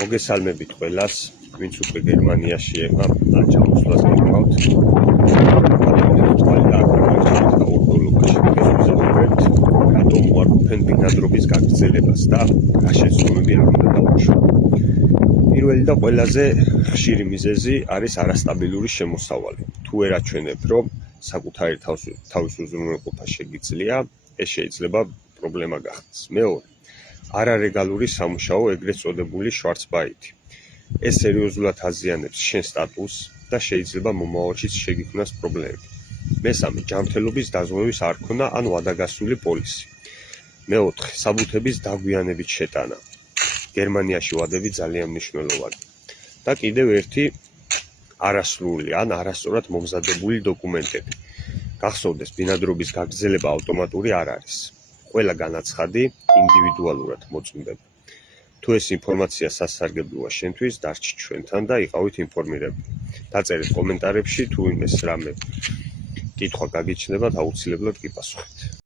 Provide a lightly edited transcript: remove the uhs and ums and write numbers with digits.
მოგესალმებით ყველას, ვინც უკვე გერმანიაშია, ჩამოსვლას გიყავთ. რატომ უარყოფენ ბინადრობის გაგრძელებას და რა შეცდომები არ უნდა დაუშვათ. პირველი და ყველაზე ხშირი მიზეზი არის არასტაბილური შემოსავალი. თუ ვერ აჩვენებ, რომ საკუთარი თავის უზრუნველყოფა შეგიძლია, ეს შეიძლება პრობლემა გახდეს. მეორე, არარეგულარული სამუშაო, ეგრეთ წოდებული შვარცბაიტი. ეს სერიოზულად აზიანებს შენ სტატუსს და შეიძლება მომავალშიც შეგიქმნას პრობლემები. მესამე, ჯანმრთელობის დაზღვევის არ ქონა ან ვადაგასული პოლისი. მეოთხე, საბუთების დაგვიანებით შეტანა. გერმანიაში ვადები ძალიან მნიშვნელოვანია. და კიდევ ერთი, არასრული ან არასწორად მომზადებული დოკუმენტები. გახსოვდეს, ბინადრობის გაგრძელება ავტომატური არ არის. ყველა განაცხადი ინდივიდუალურად მოწმდება. თუ ეს ინფორმაცია სასარგებლოა შენთვის, დარჩი ჩვენთან და იყავით ინფორმირებული. დაწერეთ კომენტარებში, თუ იმეს რამე კითხვა გაგიჩნდებათ, აუცილებლად გიპასუხებთ.